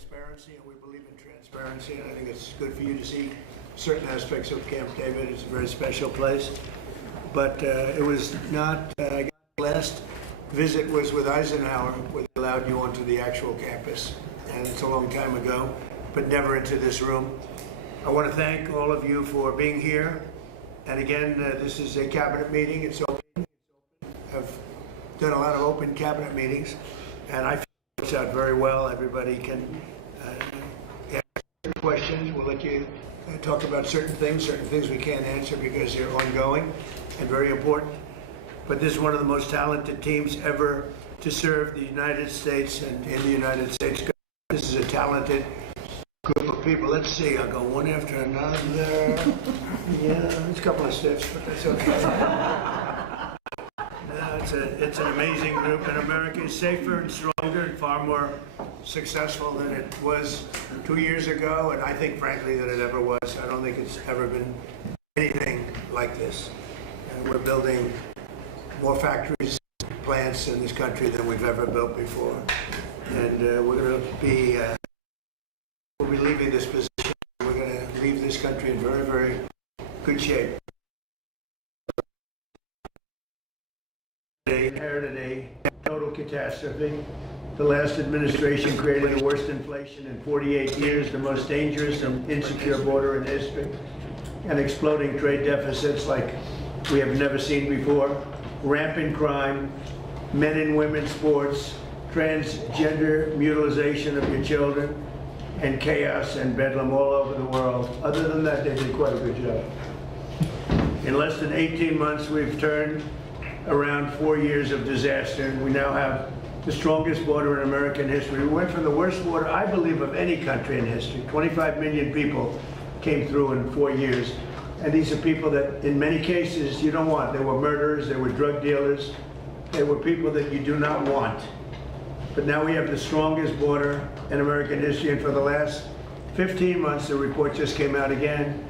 transparency, and we believe in transparency, and I think it's good for you to see certain aspects of Camp David. It's a very special place. But it was not, I guess the last visit was with Eisenhower, where they allowed you onto the actual campus. And it's a long time ago, but never into this room. I want to thank all of you for being here. And again, this is a cabinet meeting. It's open. I've done a lot of open cabinet meetings, and I feel it works out very well. Everybody can ask questions. We'll let you talk about certain things we can't answer because they're ongoing and very important. But this is one of the most talented teams ever to serve the United States and in the United States. This is a talented group of people. Let's see, I'll go one after another. Yeah, it's a couple of steps, but that's okay. It's an amazing group, and America is safer and stronger and far more successful than it was 2 years ago, and I think, frankly, that it ever was. I don't think it's ever been anything like this. We're building more factories, plants in this country than we've ever built before, and we're going to be we'll be leaving this position. We're going to leave this country in very, very good shape. They inherited a total catastrophe. The last administration created the worst inflation in 48 years, the most dangerous and insecure border in history, and exploding trade deficits like we have never seen before, rampant crime, men and women's sports, transgender mutilization of your children, and chaos and bedlam all over the world. Other than that, they did quite a good job. In less than 18 months, we've turned around 4 years of disaster. We now have the strongest border in American history. We went from the worst border, I believe, of any country in history. 25 million people came through in 4 years. And these are people that, in many cases, you don't want. They were murderers, they were drug dealers, they were people that you do not want. But now we have the strongest border in American history, and for the last 15 months, the report just came out again,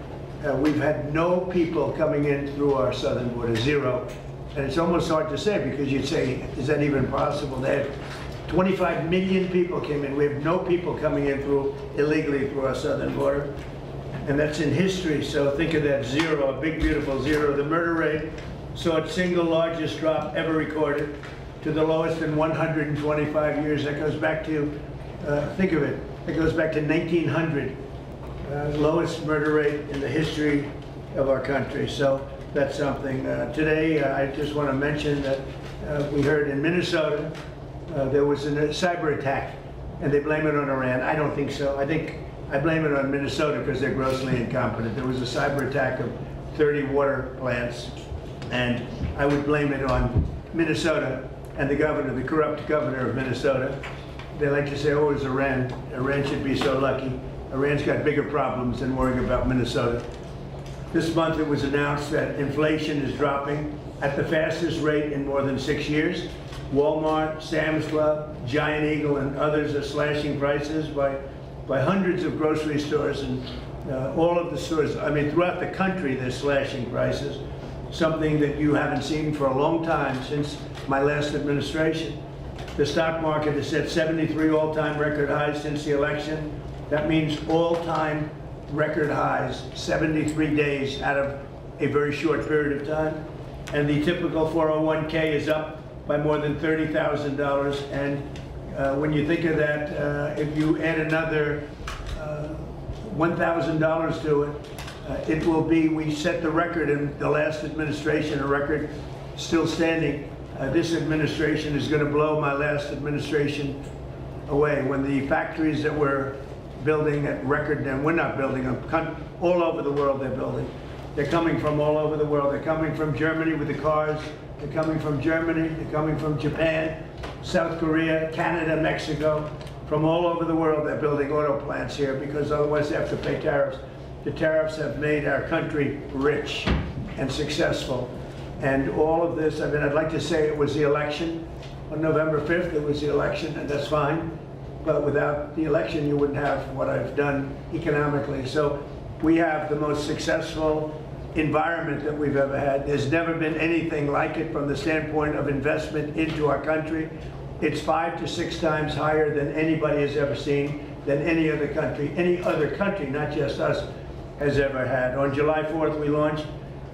we've had no people coming in through our southern border, zero. And it's almost hard to say, because you'd say, is that even possible? They had 25 million people came in. We have no people coming in through illegally through our southern border. And that's in history, so think of that, zero, a big beautiful zero. The murder rate saw its single largest drop ever recorded to the lowest in 125 years. That goes back to, think of it, it goes back to 1900. Lowest murder rate in the history of our country. So that's something. Today, I just want to mention that we heard in Minnesota there was a cyber attack, and they blame it on Iran. I don't think so. I blame it on Minnesota because they're grossly incompetent. There was a cyber attack of 30 water plants, and I would blame it on Minnesota and the governor, the corrupt governor of Minnesota. They like to say, oh, it was Iran. Iran should be so lucky. Iran's got bigger problems than worrying about Minnesota. This month it was announced that inflation is dropping at the fastest rate in more than 6 years. Walmart, Sam's Club, Giant Eagle, and others are slashing prices by hundreds of grocery stores, and all of the stores, I mean, throughout the country, they're slashing prices, something that you haven't seen for a long time since my last administration. The stock market has set 73 all-time record highs since the election. That means all-time record highs, 73 days out of a very short period of time. And the typical 401k is up by more than $30,000. And when you think of that, if you add another $1,000 to it, it will be, we set the record in the last administration, a record still standing. This administration is going to blow my last administration away. When the factories that we're building at record, and we're not building them, all over the world they're building. They're coming from all over the world. They're coming from Germany with the cars. They're coming from Germany. They're coming from Japan, South Korea, Canada, Mexico. From all over the world, they're building auto plants here because otherwise they have to pay tariffs. The tariffs have made our country rich and successful. And all of this, I mean, I'd like to say it was the election. On November 5th, it was the election, and that's fine. But without the election, you wouldn't have what I've done economically. So we have the most successful environment that we've ever had. There's never been anything like it from the standpoint of investment into our country. It's 5 to 6 times higher than anybody has ever seen. than any other country, not just us, has ever had. On July 4th, we launched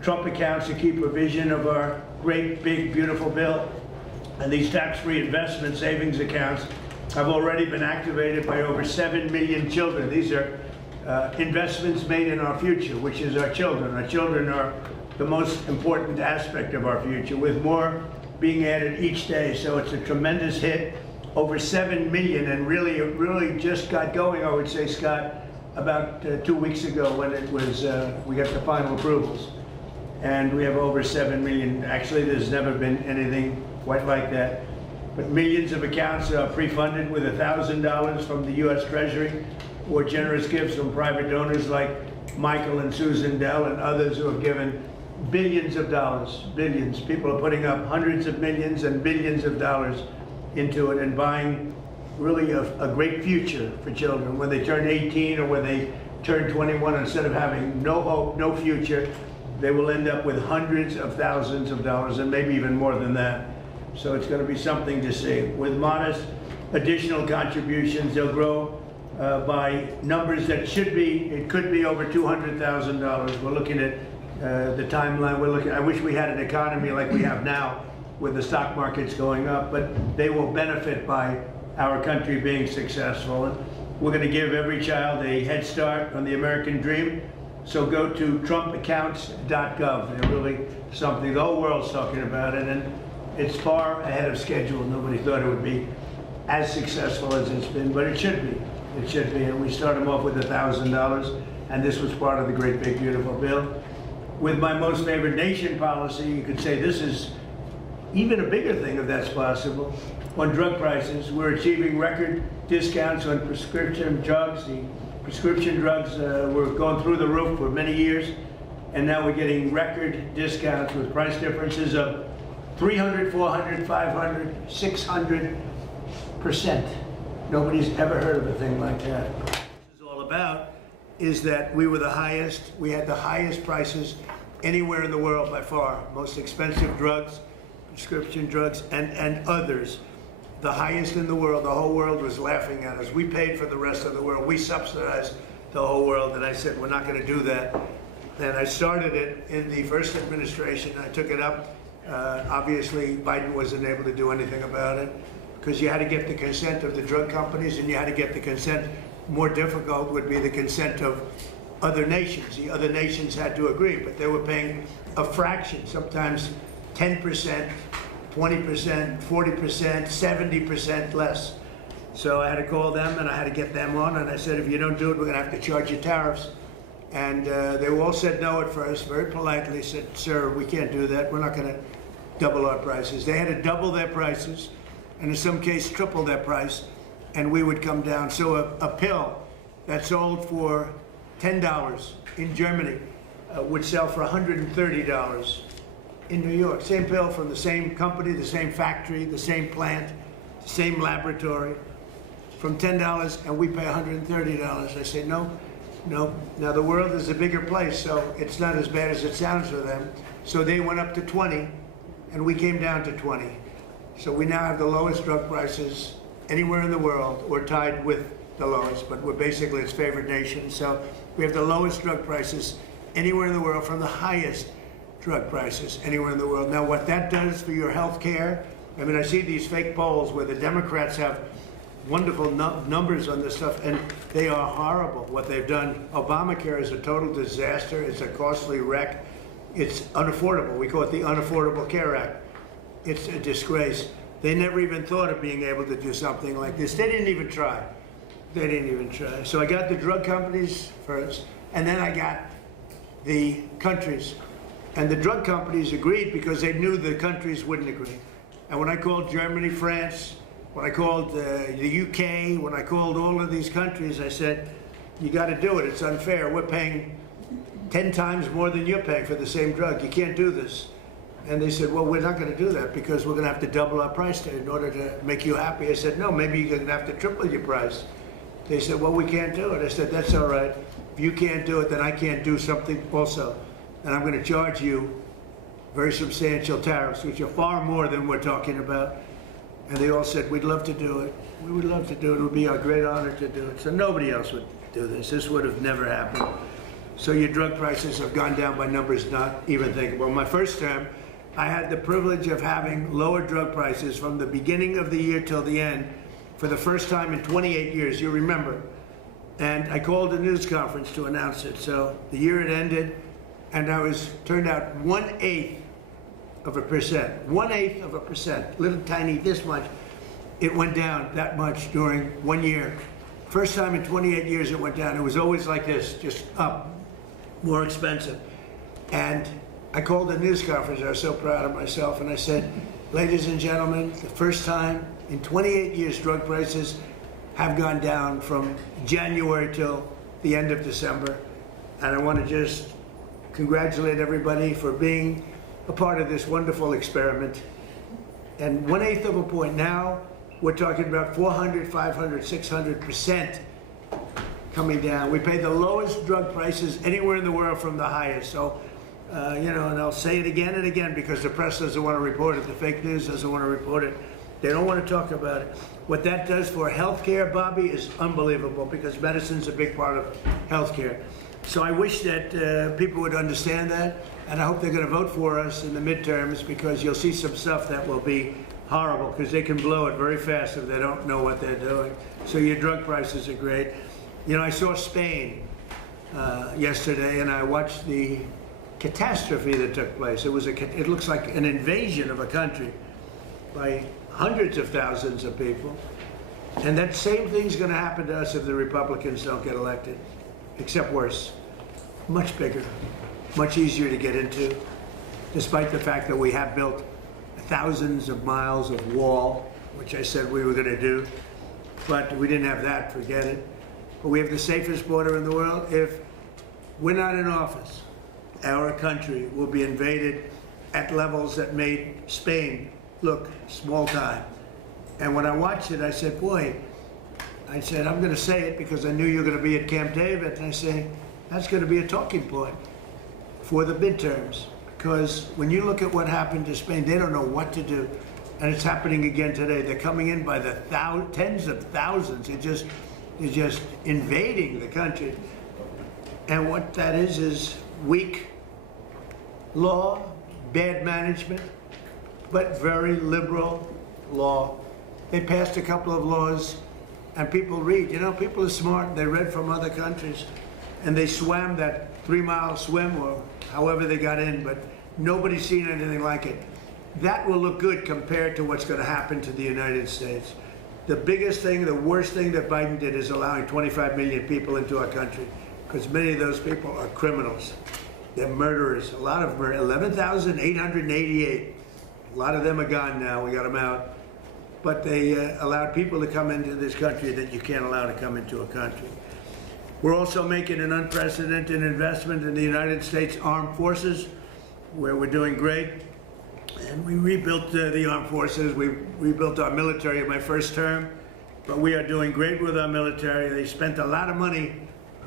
Trump accounts, a key provision of our great, big, beautiful bill. And these tax-free investment savings accounts have already been activated by over 7 million children. These are investments made in our future, which is our children. Our children are the most important aspect of our future, with more being added each day. So it's a tremendous hit. Over 7 million, and it really just got going, I would say, Scott, about 2 weeks ago when it was, we got the final approvals. And we have over 7 million. Actually, there's never been anything quite like that. But millions of accounts are pre-funded with $1,000 from the U.S. Treasury, or generous gifts from private donors like Michael and Susan Dell and others who have given billions of dollars, billions. People are putting up hundreds of millions and billions of dollars into it and buying really a great future for children. When they turn 18 or when they turn 21, instead of having no hope, no future, they will end up with hundreds of thousands of dollars and maybe even more than that. So it's going to be something to see. With modest additional contributions, they'll grow by numbers that it could be over $200,000. We're looking at the timeline. I wish we had an economy like we have now, with the stock markets going up, but they will benefit by our country being successful. And we're going to give every child a head start on the American dream. So go to trumpaccounts.gov. They're really something, the whole world's talking about it, and it's far ahead of schedule. Nobody thought it would be as successful as it's been, but it should be. It should be, and we start them off with $1,000, and this was part of the great, big, beautiful bill. With my most favored nation policy, you could say this is even a bigger thing, if that's possible. On drug prices, we're achieving record discounts on prescription drugs. The prescription drugs were going through the roof for many years, and now we're getting record discounts with price differences of 300, 400, 500, 600%. Nobody's ever heard of a thing like that. What this is all about is that we had the highest prices anywhere in the world by far. Most expensive drugs, prescription drugs, and others. The highest in the world. The whole world was laughing at us. We paid for the rest of the world. We subsidized the whole world, and I said, we're not going to do that. And I started it in the first administration. I took it up. Obviously, Biden wasn't able to do anything about it because you had to get the consent of the drug companies, and you had to get the consent. More difficult would be the consent of other nations. The other nations had to agree, but they were paying a fraction, sometimes 10%, 20%, 40%, 70% less. So I had to call them and I had to get them on, and I said, if you don't do it, we're going to have to charge you tariffs. And they all said no at first, very politely said, sir, we can't do that. We're not going to double our prices. They had to double their prices, and in some cases triple their price, and we would come down. So a pill that sold for $10 in Germany would sell for $130 in New York. Same pill from the same company, the same factory, the same plant, the same laboratory, from $10, and we pay $130. I say, no. Now the world is a bigger place, so it's not as bad as it sounds for them. So they went up to 20, and we came down to 20. So we now have the lowest drug prices anywhere in the world, or tied with the lowest, but we're basically its favorite nation. So we have the lowest drug prices anywhere in the world from the highest drug prices anywhere in the world. Now, what that does for your health care, I mean, I see these fake polls where the Democrats have wonderful numbers on this stuff, and they are horrible, what they've done. Obamacare is a total disaster. It's a costly wreck. It's unaffordable. We call it the Unaffordable Care Act. It's a disgrace. They never even thought of being able to do something like this. They didn't even try. They didn't even try. So I got the drug companies first, and then I got the countries. And the drug companies agreed because they knew the countries wouldn't agree. And when I called Germany, France, when I called the UK, when I called all of these countries, I said, you got to do it. It's unfair. We're paying 10 times more than you're paying for the same drug. You can't do this. And they said, well, we're not going to do that because we're going to have to double our price in order to make you happy. I said, no, maybe you're going to have to triple your price. They said, well, we can't do it. I said, that's all right. If you can't do it, then I can't do something also. And I'm going to charge you very substantial tariffs, which are far more than we're talking about. And they all said, we'd love to do it. We would love to do it. It would be our great honor to do it. So nobody else would do this. This would have never happened. So your drug prices have gone down by numbers not even thinkable. My first term, I had the privilege of having lower drug prices from the beginning of the year till the end for the first time in 28 years, you remember. And I called a news conference to announce it. So the year had ended, and I was turned out 1/8 of a percent. 1/8 of a percent, little tiny this much. It went down that much during 1 year. First time in 28 years it went down. It was always like this, just up, more expensive. And I called a news conference. I was so proud of myself, and I said, ladies and gentlemen, the first time in 28 years drug prices have gone down from January till the end of December. And I want to just congratulate everybody for being a part of this wonderful experiment. And 1/8 of a point. Now we're talking about 400, 500, 600% coming down. We pay the lowest drug prices anywhere in the world from the highest. So, you know, and I'll say it again and again because the press doesn't want to report it. The fake news doesn't want to report it. They don't want to talk about it. What that does for healthcare, Bobby, is unbelievable because medicine's a big part of healthcare. So I wish that people would understand that, and I hope they're going to vote for us in the midterms because you'll see some stuff that will be horrible because they can blow it very fast if they don't know what they're doing. So your drug prices are great. You know, I saw Spain yesterday, and I watched the catastrophe that took place. It looks like an invasion of a country by hundreds of thousands of people. And that same thing's going to happen to us if the Republicans don't get elected, except worse. Much bigger, much easier to get into, despite the fact that we have built thousands of miles of wall, which I said we were going to do, but we didn't have that, forget it. But we have the safest border in the world. If we're not in office, our country will be invaded at levels that made Spain look small time. And when I watched it, I said, boy, I'm going to say it because I knew you were going to be at Camp David. And I say, that's going to be a talking point for the midterms. Because when you look at what happened to Spain, they don't know what to do. And it's happening again today. They're coming in by the tens of thousands. They're just invading the country. And what that is weak law, bad management, but very liberal law. They passed a couple of laws, and people read. You know, people are smart. They read from other countries, and they swam that 3-mile swim or however they got in, but nobody's seen anything like it. That will look good compared to what's going to happen to the United States. The biggest thing, the worst thing that Biden did is allowing 25 million people into our country, because many of those people are criminals. They're murderers. A lot of murder. 11,888. A lot of them are gone now. We got them out. But they allowed people to come into this country that you can't allow to come into a country. We're also making an unprecedented investment in the United States Armed Forces, where we're doing great. And we rebuilt the armed forces. We rebuilt our military in my first term. But we are doing great with our military. They spent a lot of money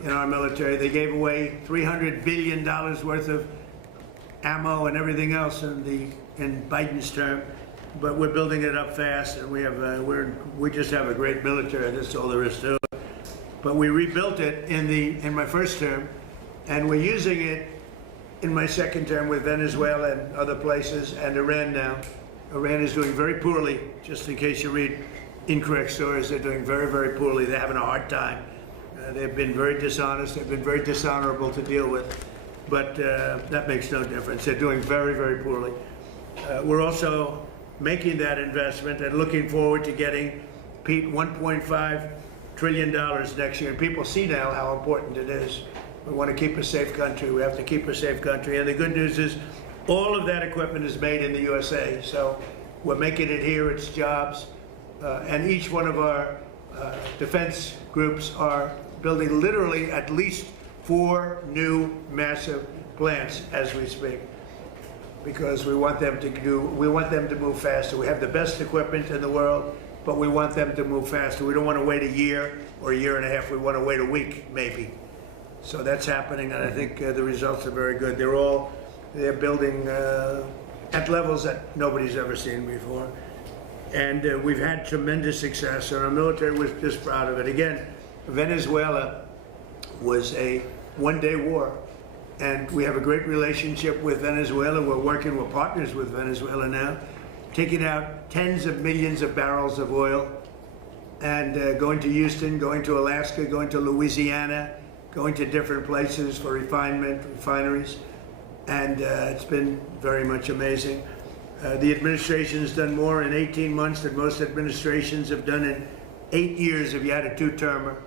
in our military. They gave away $300 billion worth of ammo and everything else in Biden's term, but we're building it up fast, and we just have a great military. That's all there is to it. But we rebuilt it in my first term, and we're using it in my second term with Venezuela and other places, and Iran now. Iran is doing very poorly. Just in case you read incorrect stories, they're doing very, very poorly. They're having a hard time. They've been very dishonest. They've been very dishonorable to deal with. But that makes no difference. They're doing very, very poorly. We're also making that investment and looking forward to getting, Pete, $1.5 trillion next year. And people see now how important it is. We want to keep a safe country. We have to keep a safe country. And the good news is all of that equipment is made in the USA. So we're making it here. It's jobs. And each one of our defense groups are building literally at least 4 new massive plants as we speak, because we want them to move faster. We have the best equipment in the world, but we want them to move faster. We don't want to wait a year or a year and a half. We want to wait a week, maybe. So that's happening, and I think the results are very good. They're building at levels that nobody's ever seen before. And we've had tremendous success, and our military was just proud of it. Again, Venezuela was a one-day war, and we have a great relationship with Venezuela. We're working, we're partners with Venezuela now, taking out tens of millions of barrels of oil, and going to Houston, going to Alaska, going to Louisiana, going to different places for refineries, and it's been very much amazing. The administration has done more in 18 months than most administrations have done in 8 years if you had a two-termer.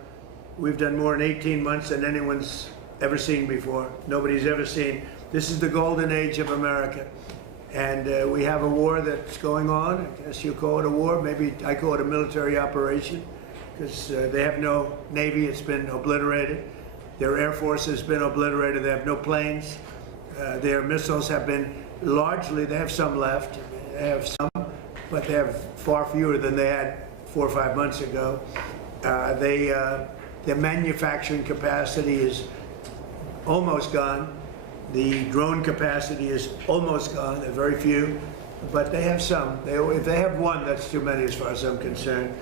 We've done more in 18 months than anyone's ever seen before. Nobody's ever seen. This is the golden age of America. And we have a war that's going on. I guess you call it a war. Maybe I call it a military operation, because they have no Navy. It's been obliterated. Their Air Force has been obliterated. They have no planes. Their missiles have been largely, they have some left. They have some, but they have far fewer than they had 4 or 5 months ago. Their manufacturing capacity is almost gone. The drone capacity is almost gone. There are very few, but they have some. If they have one, that's too many as far as I'm concerned.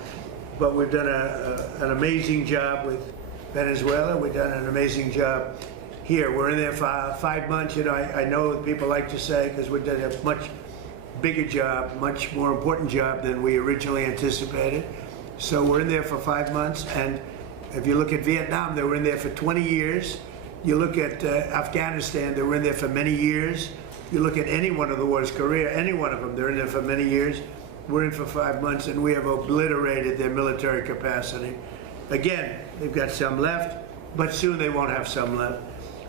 But we've done an amazing job with Venezuela. We've done an amazing job here. We're in there for 5 months. You know, I know people like to say, because we've done a much bigger job, much more important job than we originally anticipated. So we're in there for 5 months, and if you look at Vietnam, they were in there for 20 years. You look at Afghanistan, they were in there for many years. You look at any one of the wars, Korea, any one of them, they're in there for many years. We're in for 5 months, and we have obliterated their military capacity. Again, they've got some left, but soon they won't have some left.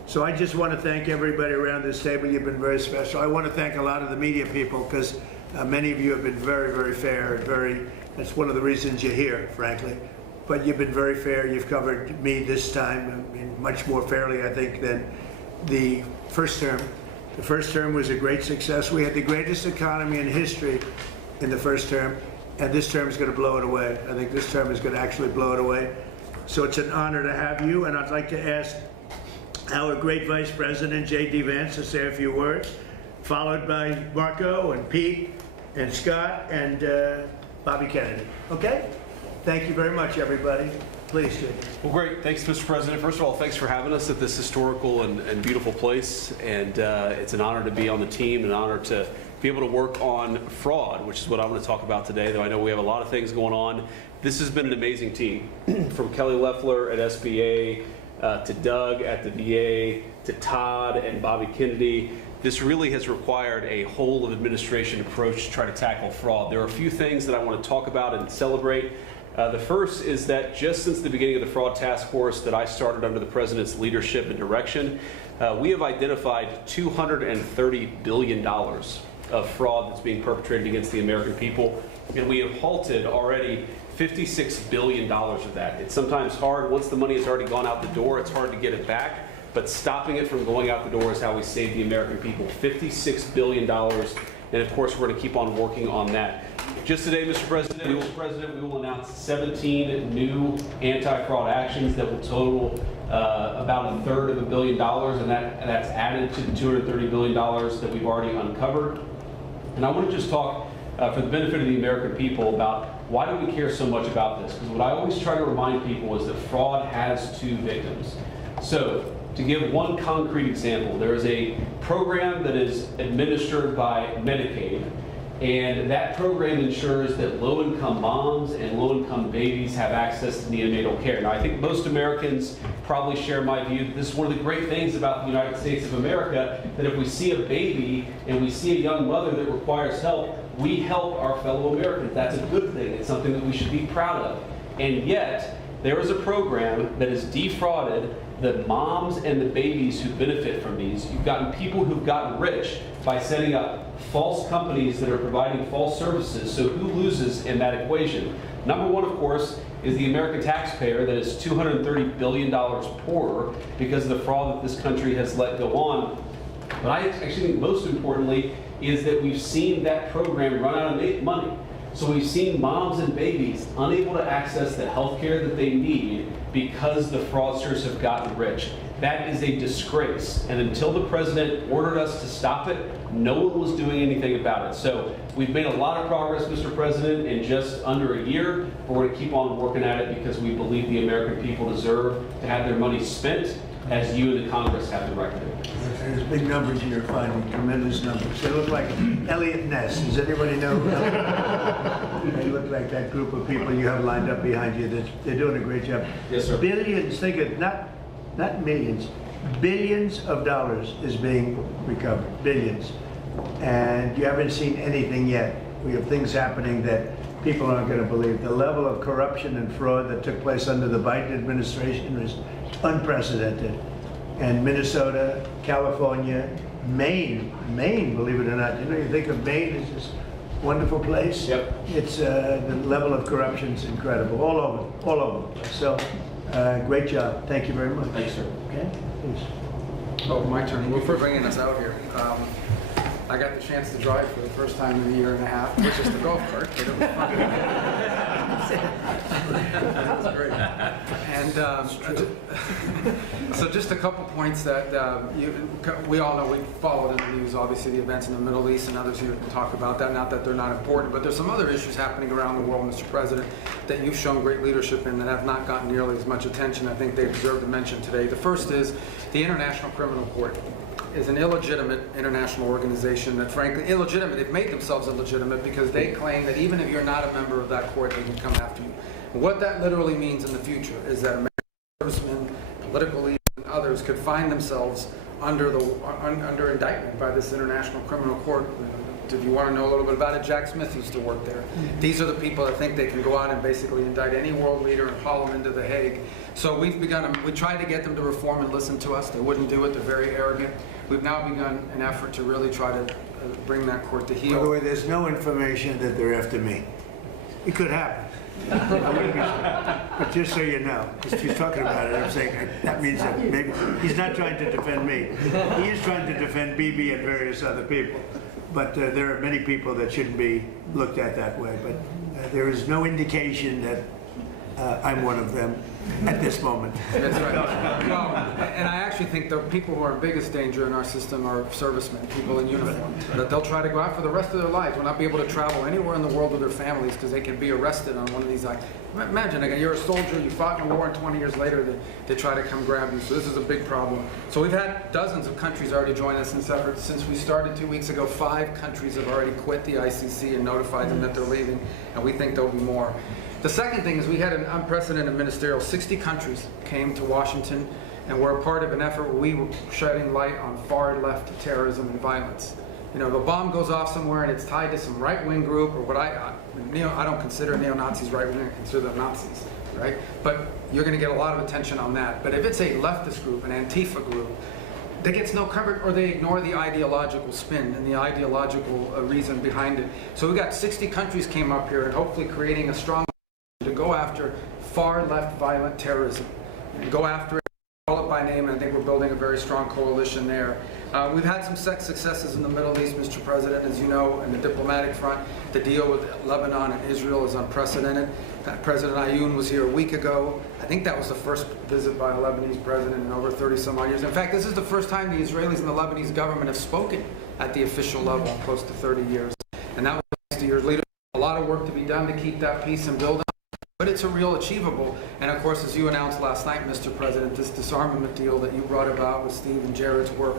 So I just want to thank everybody around this table. You've been very special. I want to thank a lot of the media people, because many of you have been very, very fair and that's one of the reasons you're here, frankly. But you've been very fair. You've covered me this time, I mean, much more fairly, I think, than the first term. The first term was a great success. We had the greatest economy in history in the first term, and this term is going to blow it away. I think this term is going to actually blow it away. So it's an honor to have you, and I'd like to ask our great Vice President, J.D. Vance, to say a few words, followed by Marco and Pete and Scott and Bobby Kennedy. Okay? Thank you very much, everybody. Please, J.D. Well, great. Thanks, Mr. President. First of all, thanks for having us at this historical and beautiful place. And it's an honor to be on the team, an honor to be able to work on fraud, which is what I'm going to talk about today, though I know we have a lot of things going on. This has been an amazing team, from Kelly Loeffler at SBA, to Doug at the VA, to Todd and Bobby Kennedy. This really has required a whole of administration approach to try to tackle fraud. There are a few things that I want to talk about and celebrate. The first is that just since the beginning of the fraud task force that I started under the President's leadership and direction, we have identified $230 billion of fraud that's being perpetrated against the American people, and we have halted already $56 billion of that. It's sometimes hard. Once the money has already gone out the door, it's hard to get it back, but stopping it from going out the door is how we save the American people. $56 billion, and of course we're going to keep on working on that. Just today, Mr. President, we will announce 17 new anti-fraud actions that will total about $1/3 billion, and that's added to the $230 billion that we've already uncovered. And I want to just talk for the benefit of the American people about why do we care so much about this? Because what I always try to remind people is that fraud has two victims. So, to give one concrete example, there is a program that is administered by Medicaid, and that program ensures that low-income moms and low-income babies have access to neonatal care. Now, I think most Americans probably share my view that this is one of the great things about the United States of America, that if we see a baby and we see a young mother that requires help, we help our fellow Americans. That's a good thing. It's something that we should be proud of. And yet, there is a program that has defrauded the moms and the babies who benefit from these. You've gotten people who've gotten rich by setting up false companies that are providing false services. So who loses in that equation? Number one, of course, is the American taxpayer that is $230 billion poorer because of the fraud that this country has let go on. But I actually think most importantly is that we've seen that program run out of money. So we've seen moms and babies unable to access the health care that they need because the fraudsters have gotten rich. That is a disgrace. And until the president ordered us to stop it, no one was doing anything about it. So we've made a lot of progress, Mr. President, in just under a year. But we're going to keep on working at it because we believe the American people deserve to have their money spent as you and the Congress have the right to do. There's big numbers you're finding, tremendous numbers. They look like Elliot Ness. Does anybody know? They look like that group of people you have lined up behind you. They're doing a great job. Yes, sir. Billions, think of not millions, billions of dollars is being recovered, billions. And you haven't seen anything yet. We have things happening that people aren't going to believe. The level of corruption and fraud that took place under the Biden administration is unprecedented. And Minnesota, California, Maine, believe it or not. You know, you think of Maine as this wonderful place. Yep. It's the level of corruption is incredible, all over. So, great job. Thank you very much. Thanks, sir. Okay, please. Oh, my turn. Well, for bringing us out here. I got the chance to drive for the first time in a year and a half, which is the golf cart, but it was fun. It was great. And so just a couple points that we all know. We've followed in the news, obviously, the events in the Middle East, and others here can talk about that. Not that they're not important, but there's some other issues happening around the world, Mr. President, that you've shown great leadership in that have not gotten nearly as much attention. I think they deserve to mention today. The first is the International Criminal Court is an illegitimate international organization that, frankly, illegitimate. They've made themselves illegitimate because they claim that even if you're not a member of that court, they can come after you. And what that literally means in the future is that American servicemen, political leaders, and others could find themselves under indictment by this International Criminal Court. If you want to know a little bit about it, Jack Smith used to work there. These are the people that think they can go out and basically indict any world leader and haul them into The Hague. So we tried to get them to reform and listen to us. They wouldn't do it. They're very arrogant. We've now begun an effort to really try to bring that court to heel. By the way, there's no information that they're after me. It could happen. I wouldn't be sure. But just so you know, because she's talking about it, I'm saying that means that maybe he's not trying to defend me. He is trying to defend BB and various other people. But there are many people that shouldn't be looked at that way. But there is no indication that I'm one of them at this moment. That's right. No, and I actually think the people who are in biggest danger in our system are servicemen, people in uniform. That they'll try to go out for the rest of their lives, will not be able to travel anywhere in the world with their families because they can be arrested on one of these acts. Imagine, again, you're a soldier, you fought in a war, and 20 years later they try to come grab you. So this is a big problem. So we've had dozens of countries already join us in this effort. Since we started 2 weeks ago, 5 countries have already quit the ICC and notified them that they're leaving, and we think there'll be more. The second thing is we had an unprecedented ministerial. 60 countries came to Washington and were a part of an effort where we were shedding light on far-left terrorism and violence. You know, the bomb goes off somewhere and it's tied to some right-wing group, or what I don't consider neo-Nazis right-wing, I consider them Nazis, right? But you're going to get a lot of attention on that. But if it's a leftist group, an Antifa group, that gets no coverage, or they ignore the ideological spin and the ideological reason behind it. So we got 60 countries came up here and hopefully creating a strong to go after far-left violent terrorism and go after it, call it by name, and I think we're building a very strong coalition there. We've had some successes in the Middle East, Mr. President, as you know, in the diplomatic front. The deal with Lebanon and Israel is unprecedented. President Ayoun was here a week ago. I think that was the first visit by a Lebanese president in over 30-some-odd years. In fact, this is the first time the Israelis and the Lebanese government have spoken at the official level in close to 30 years. And that was thanks to your leadership. A lot of work to be done to keep that peace and build. But it's a real achievable. And of course, as you announced last night, Mr. President, this disarmament deal that you brought about with Steve and Jared's work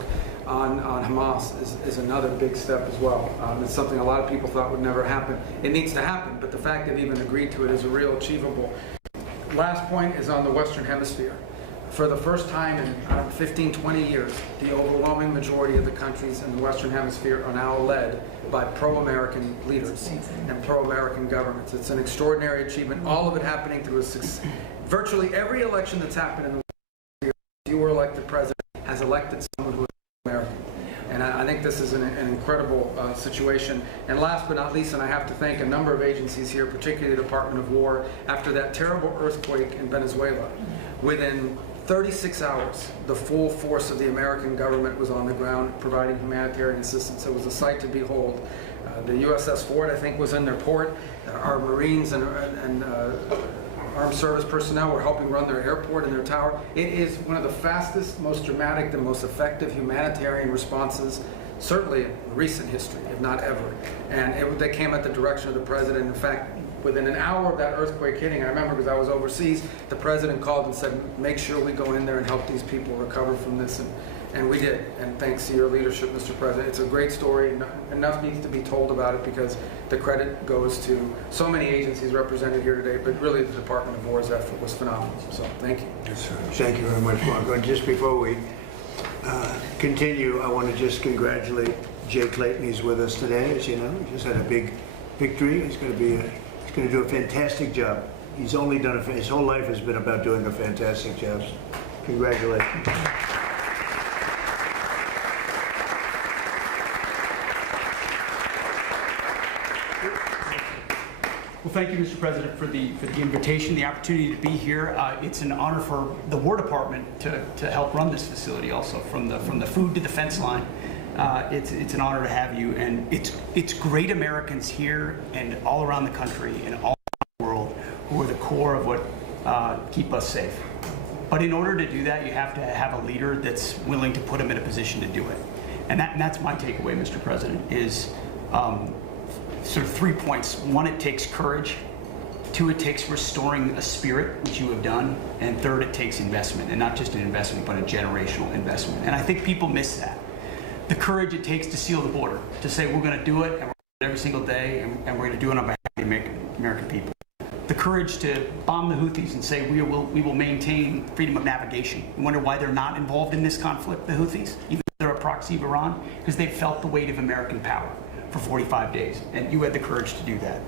on Hamas is another big step as well. It's something a lot of people thought would never happen. It needs to happen, but the fact they've even agreed to it is a real achievable. Last point is on the Western Hemisphere. For the first time in 15, 20 years, the overwhelming majority of the countries in the Western Hemisphere are now led by pro-American leaders and pro-American governments. It's an extraordinary achievement. All of it happening through virtually every election that's happened in the Western Hemisphere, you were elected president, has elected someone who is American. And I think this is an incredible situation. And last but not least, and I have to thank a number of agencies here, particularly the Department of War, after that terrible earthquake in Venezuela, within 36 hours, the full force of the American government was on the ground providing humanitarian assistance. It was a sight to behold. The USS Ford, I think, was in their port. Our Marines and armed service personnel. We're helping run their airport and their tower. It is one of the fastest, most dramatic, the most effective humanitarian responses, certainly in recent history, if not ever. And they came at the direction of the president. In fact, within an hour of that earthquake hitting, I remember because I was overseas, the president called and said, make sure we go in there and help these people recover from this. And we did. And thanks to your leadership, Mr. President. It's a great story. Enough needs to be told about it because the credit goes to so many agencies represented here today, but really the Department of War's effort was phenomenal. So thank you. Yes, sir. Thank you very much, Marco. And just before we continue, I want to just congratulate Jay Clayton. He's with us today, as you know. He just had a big victory. He's going to do a fantastic job. He's only done his whole life has been about doing a fantastic job. So congratulations. Well, thank you, Mr. President, for the invitation, the opportunity to be here. It's an honor for the War Department to help run this facility also, from the food to the fence line. It's an honor to have you, and it's great Americans here and all around the country and all around the world who are the core of what keep us safe. But in order to do that, you have to have a leader that's willing to put them in a position to do it. And that's my takeaway, Mr. President, is sort of 3 points. One, it takes courage. 2, it takes restoring a spirit, which you have done. And 3rd, it takes investment, and not just an investment, but a generational investment. And I think people miss that. The courage it takes to seal the border, to say we're going to do it, and we're going to do it every single day, and we're going to do it on behalf of the American people. The courage to bomb the Houthis and say we will maintain freedom of navigation. You wonder why they're not involved in this conflict, the Houthis, even though they're a proxy of Iran? Because they've felt the weight of American power for 45 days, and you had the courage to do that.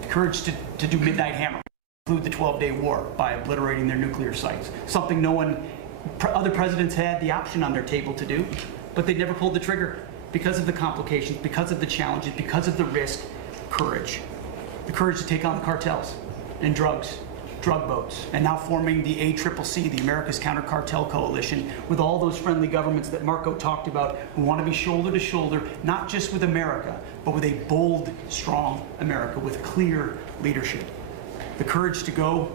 The courage to do Midnight Hammer, include the 12-day war by obliterating their nuclear sites, something other presidents had the option on their table to do, but they never pulled the trigger because of the complications, because of the challenges, because of the risk. Courage. The courage to take on the cartels and drug boats, and now forming the ACCC, the America's Counter Cartel Coalition, with all those friendly governments that Marco talked about who want to be shoulder to shoulder, not just with America, but with a bold, strong America with clear leadership. The courage to go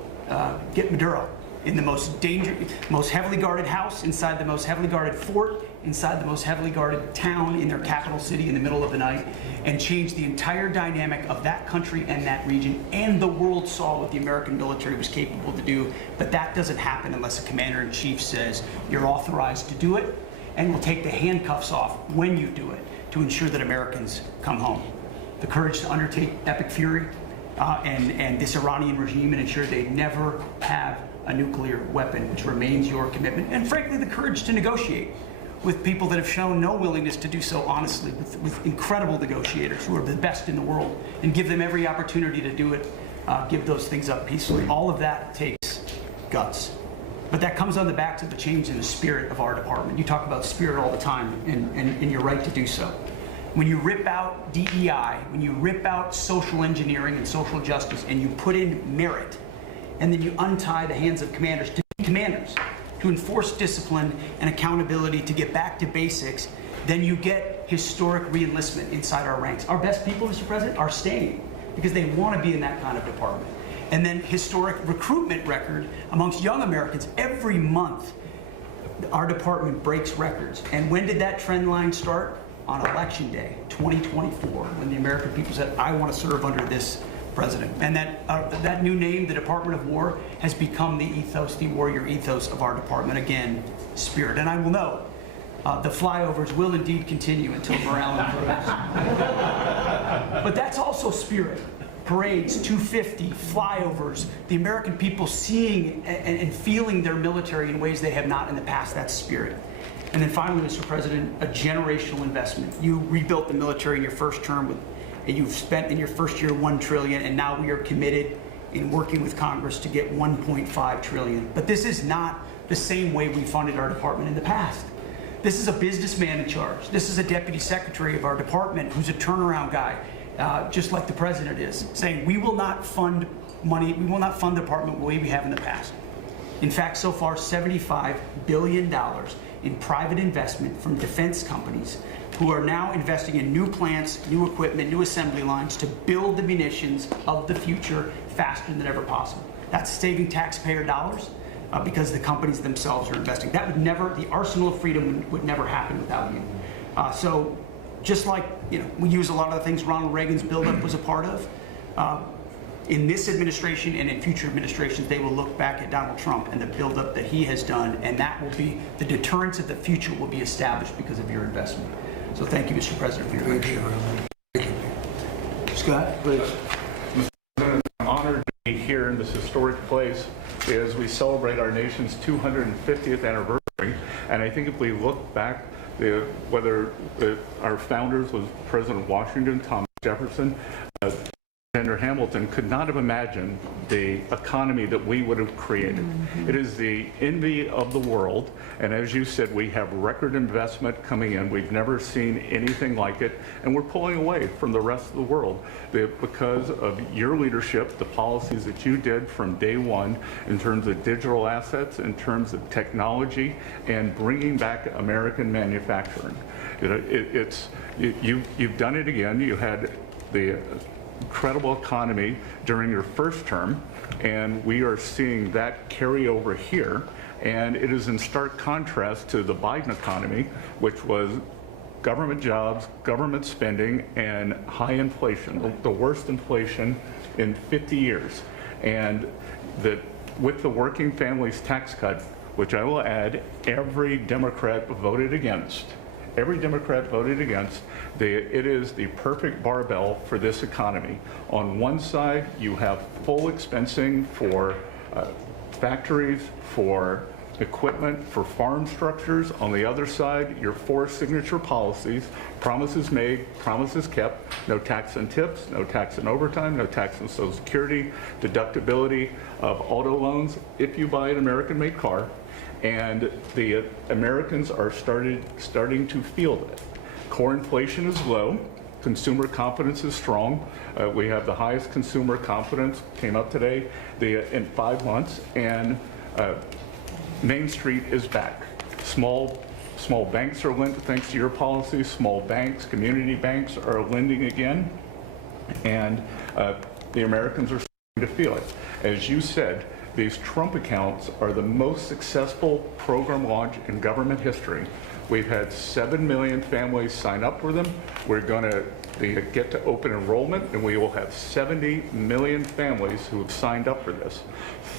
get Maduro in the most heavily guarded house, inside the most heavily guarded fort, inside the most heavily guarded town in their capital city in the middle of the night, and change the entire dynamic of that country and that region. And the world saw what the American military was capable to do, but that doesn't happen unless a commander-in-chief says you're authorized to do it, and will take the handcuffs off when you do it to ensure that Americans come home. The courage to undertake epic fury and this Iranian regime and ensure they never have a nuclear weapon, which remains your commitment, and frankly, the courage to negotiate with people that have shown no willingness to do so honestly, with incredible negotiators who are the best in the world, and give them every opportunity to do it, give those things up peacefully. All of that takes guts. But that comes on the backs of the change in the spirit of our department. You talk about spirit all the time, and you're right to do so. When you rip out DEI, when you rip out social engineering and social justice, and you put in merit, and then you untie the hands of commanders to be commanders, to enforce discipline and accountability, to get back to basics, then you get historic re-enlistment inside our ranks. Our best people, Mr. President, are staying because they want to be in that kind of department. And then historic recruitment record amongst young Americans. Every month, our department breaks records. And when did that trend line start? On Election Day, 2024, when the American people said, I want to serve under this president. And that new name, the Department of War, has become the ethos, the warrior ethos of our department. Again, spirit. And I will note, the flyovers will indeed continue until morale improves. But that's also spirit. Parades, 250, flyovers, the American people seeing and feeling their military in ways they have not in the past. That's spirit. And then finally, Mr. President, a generational investment. You rebuilt the military in your first term, and you've spent in your first year $1 trillion, and now we are committed in working with Congress to get $1.5 trillion. But this is not the same way we funded our department in the past. This is a businessman in charge. This is a deputy secretary of our department who's a turnaround guy, just like the president is, saying we will not fund money, we will not fund the department the way we have in the past. In fact, so far, $75 billion in private investment from defense companies who are now investing in new plants, new equipment, new assembly lines to build the munitions of the future faster than ever possible. That's saving taxpayer dollars because the companies themselves are investing. That would never, the arsenal of freedom would never happen without you. So just like, we use a lot of the things Ronald Reagan's buildup was a part of, in this administration and in future administrations, they will look back at Donald Trump and the buildup that he has done, and that will be, the deterrence of the future will be established because of your investment. So thank you, Mr. President, for your leadership. Thank you. Scott, please. I'm honored to be here in this historic place as we celebrate our nation's 250th anniversary. And I think if we look back, whether our founders was President Washington, Thomas Jefferson, Alexander Hamilton could not have imagined the economy that we would have created. Mm-hmm. It is the envy of the world, and as you said, we have record investment coming in. We've never seen anything like it, and we're pulling away from the rest of the world because of your leadership, the policies that you did from day one in terms of digital assets, in terms of technology, and bringing back American manufacturing. You've done it again. You had the incredible economy during your first term, and we are seeing that carry over here, and it is in stark contrast to the Biden economy, which was government jobs, government spending, and high inflation, the worst inflation in 50 years. And that with the working families tax cut, which I will add, every Democrat voted against. Every Democrat voted against. It is the perfect barbell for this economy. On one side, you have full expensing for factories, for equipment, for farm structures. On the other side, your four signature policies, promises made, promises kept, no tax on tips, no tax on overtime, no tax on Social Security, deductibility of auto loans if you buy an American-made car. And the Americans are starting to feel it. Core inflation is low. Consumer confidence is strong. We have the highest consumer confidence, came up today, in 5 months, and Main Street is back. Small banks are lending, thanks to your policies. Small banks, community banks are lending again, and the Americans are starting to feel it. As you said, these Trump accounts are the most successful program launch in government history. We've had 7 million families sign up for them. We're going to get to open enrollment, and we will have 70 million families who have signed up for this.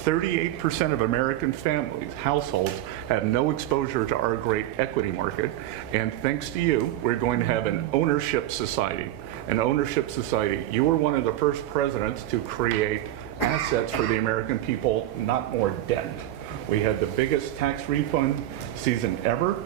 38% of American families, households, have no exposure to our great equity market. And thanks to you, we're going to have an ownership society. An ownership society. You were one of the first presidents to create assets for the American people, not more debt. We had the biggest tax refund season ever.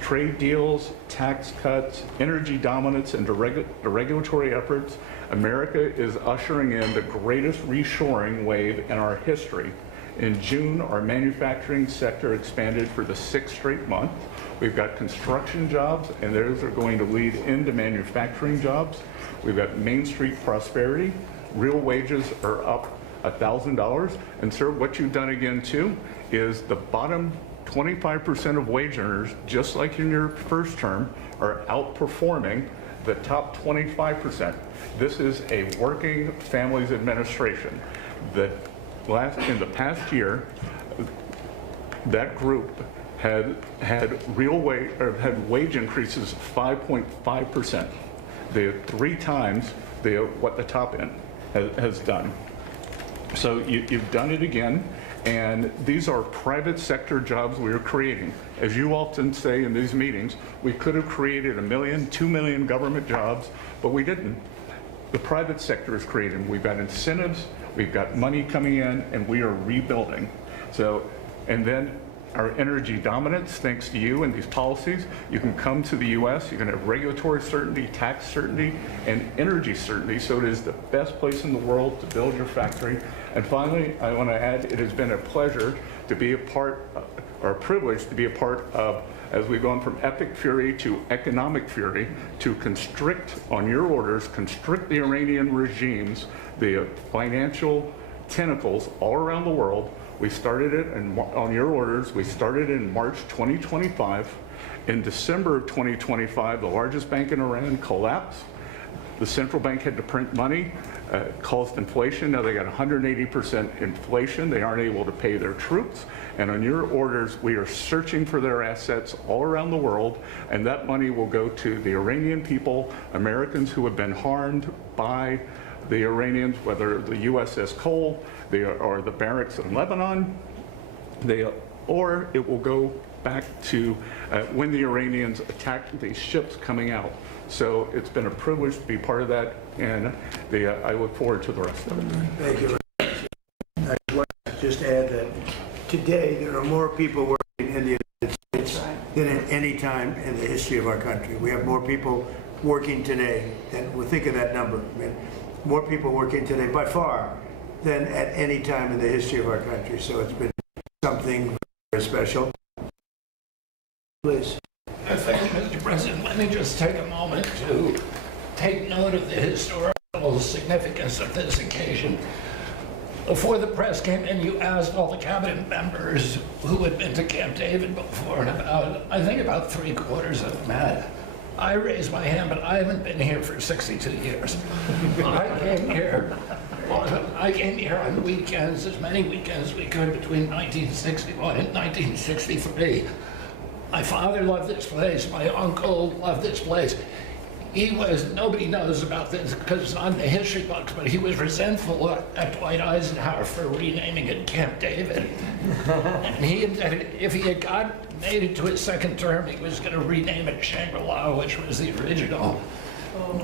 Trade deals, tax cuts, energy dominance, and the regulatory efforts. America is ushering in the greatest reshoring wave in our history. In June, our manufacturing sector expanded for the 6th straight month. We've got construction jobs, and those are going to lead into manufacturing jobs. We've got Main Street prosperity. Real wages are up $1,000. And sir, what you've done again too is the bottom 25% of wage earners, just like in your first term, are outperforming the top 25%. This is a working families administration. In the past year, that group had wage increases of 5.5%. They 3 times what the top end has done. So you've done it again, and these are private sector jobs we are creating. As you often say in these meetings, we could have created 1 million, 2 million government jobs, but we didn't. The private sector is creating. We've got incentives, we've got money coming in, and we are rebuilding. So, and then our energy dominance, thanks to you and these policies, you can come to the U.S., you can have regulatory certainty, tax certainty, and energy certainty, so it is the best place in the world to build your factory. And finally, I want to add, it has been a pleasure to be a part, or a privilege to be a part of, as we've gone from epic fury to economic fury, to constrict, on your orders, constrict the Iranian regimes, the financial tentacles all around the world. We started it, and on your orders, we started in March 2025. In December of 2025, the largest bank in Iran collapsed. The central bank had to print money, caused inflation. Now they got 180% inflation. They aren't able to pay their troops. And on your orders, we are searching for their assets all around the world, and that money will go to the Iranian people, Americans who have been harmed by the Iranians, whether the USS Cole or the barracks in Lebanon, or it will go back to when the Iranians attacked these ships coming out. So it's been a privilege to be part of that, and I look forward to the rest of it. Thank you. I want to just add that today there are more people working in the United States than at any time in the history of our country. We have more people working today than, well, think of that number. I mean, more people working today by far than at any time in the history of our country. So it's been something very special. Please. Thank you, Mr. President. Let me just take a moment to take note of the historical significance of this occasion. Before the press came in, you asked all the cabinet members who had been to Camp David before, and I think about 3/4 of them had. I raised my hand, but I haven't been here for 62 years. I came here on weekends, as many weekends as we could between 1961 and 1963. My father loved this place. My uncle loved this place. Nobody knows about this because it's not in the history books, but he was resentful at Dwight Eisenhower for renaming it Camp David. And if he had made it to his second term, he was going to rename it Shangri-La, which was the original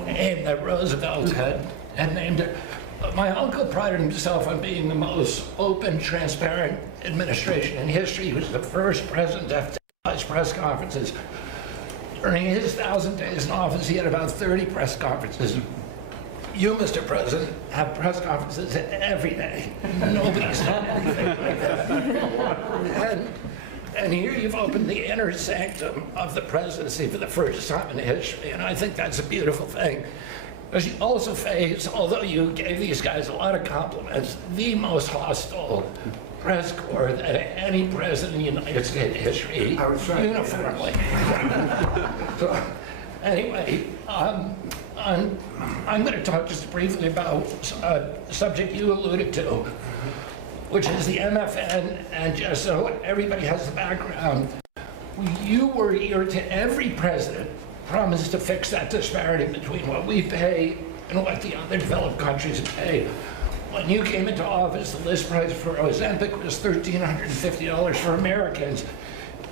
name that Roosevelt had named it. But my uncle prided himself on being the most open, transparent administration in history. He was the first president to have televised press conferences. During his 1,000 days in office, he had about 30 press conferences. You, Mr. President, have press conferences every day. Nobody's done anything like that. And here you've opened the inner sanctum of the presidency for the first time in history, and I think that's a beautiful thing. Because you also face, although you gave these guys a lot of compliments, the most hostile press corps that any president in United States history uniformly. So, anyway, I'm going to talk just briefly about a subject you alluded to, which is the MFN, and just so everybody has the background, you were here to every president promised to fix that disparity between what we pay and what the other developed countries pay. When you came into office, the list price for Ozempic was $1,350 for Americans.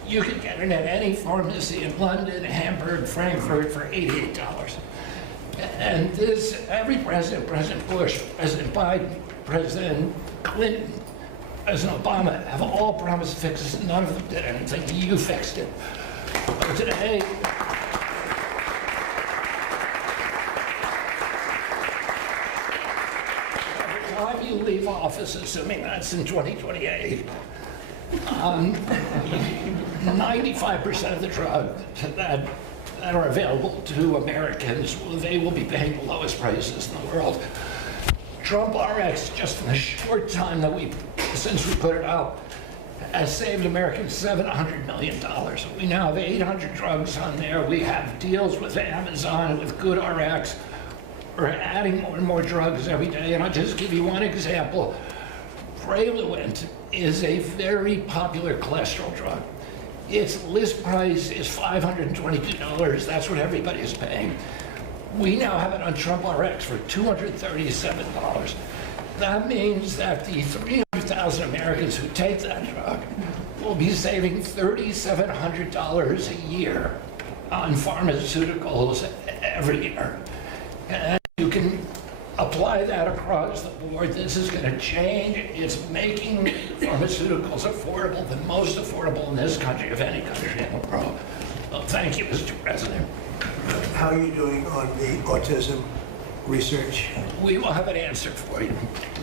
You could get it at any pharmacy in London, Hamburg, Frankfurt for $88. And every president, President Bush, President Biden, President Clinton, President Obama, have all promised to fix this. None of them did anything. You fixed it. But today, you leave office, assuming that's in 2028, 95% of the drugs that are available to Americans, they will be paying the lowest prices in the world. Trump RX, just in the short time since we put it out, has saved Americans $700 million. We now have 800 drugs on there. We have deals with Amazon, with GoodRx. We're adding more and more drugs every day, and I'll just give you one example. Praluent is a very popular cholesterol drug. Its list price is $522. That's what everybody is paying. We now have it on Trump RX for $237. That means that the 300,000 Americans who take that drug will be saving $3,700 a year on pharmaceuticals every year. And you can apply that across the board. This is going to change. It's making pharmaceuticals affordable, the most affordable in this country of any country in the world. Well, thank you, Mr. President. How are you doing on the autism research? We will have an answer for you.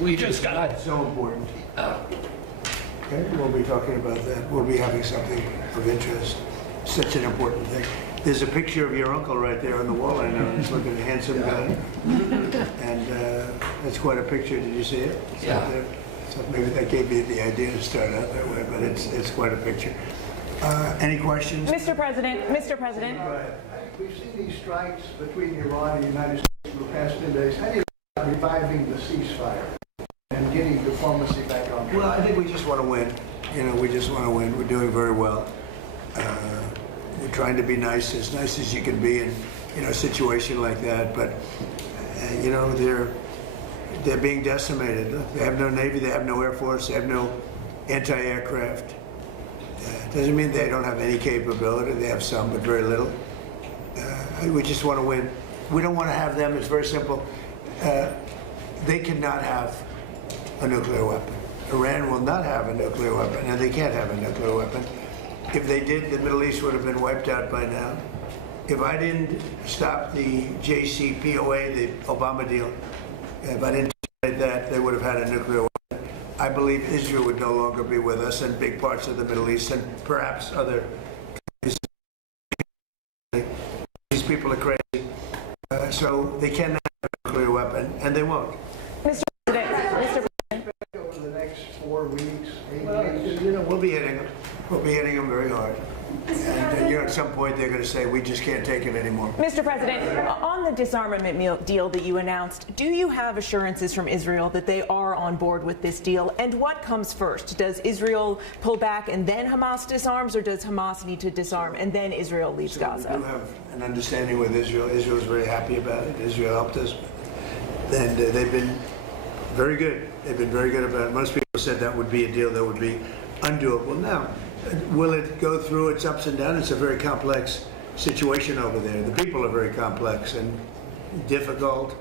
We just got... So important. Okay, we'll be talking about that. We'll be having something of interest. Such an important thing. There's a picture of your uncle right there on the wall. I know he's looking a handsome guy. And that's quite a picture. Did you see it? It's Yeah. out there. So maybe that gave me the idea to start out that way, but it's quite a picture. Any questions? Mr. President. We've seen these strikes between Iran and the United States for the past 2 days. How do you about reviving the ceasefire and getting diplomacy back on? Well, I think we just want to win. We just want to win. We're doing very well. We're trying to be nice as you can be in a situation like that. But they're being decimated. They have no Navy, they have no Air Force, they have no anti-aircraft. Doesn't mean they don't have any capability. They have some, but very little. We just want to win. We don't want to have them. It's very simple. They cannot have a nuclear weapon. Iran will not have a nuclear weapon, and they can't have a nuclear weapon. If they did, the Middle East would have been wiped out by now. If I didn't stop the JCPOA, the Obama deal, if I didn't tolerate that, they would have had a nuclear weapon. I believe Israel would no longer be with us in big parts of the Middle East and perhaps other countries. These people are crazy. So they cannot have a nuclear weapon, and they won't. Mr. President, Over the next 4 weeks, 8 weeks, we'll be hitting them. We'll be hitting them very hard. And at some point they're going to say, we just can't take it anymore. Mr. President, on the disarmament deal that you announced, do you have assurances from Israel that they are on board with this deal? And what comes first? Does Israel pull back and then Hamas disarms, or does Hamas need to disarm and then Israel leaves Gaza? We do have an understanding with Israel. Israel's very happy about it. Israel helped us. And they've been very good. They've been very good about it. Most people said that would be a deal that would be undoable. Now, will it go through its ups and downs? It's a very complex situation over there. The people are very complex and difficult.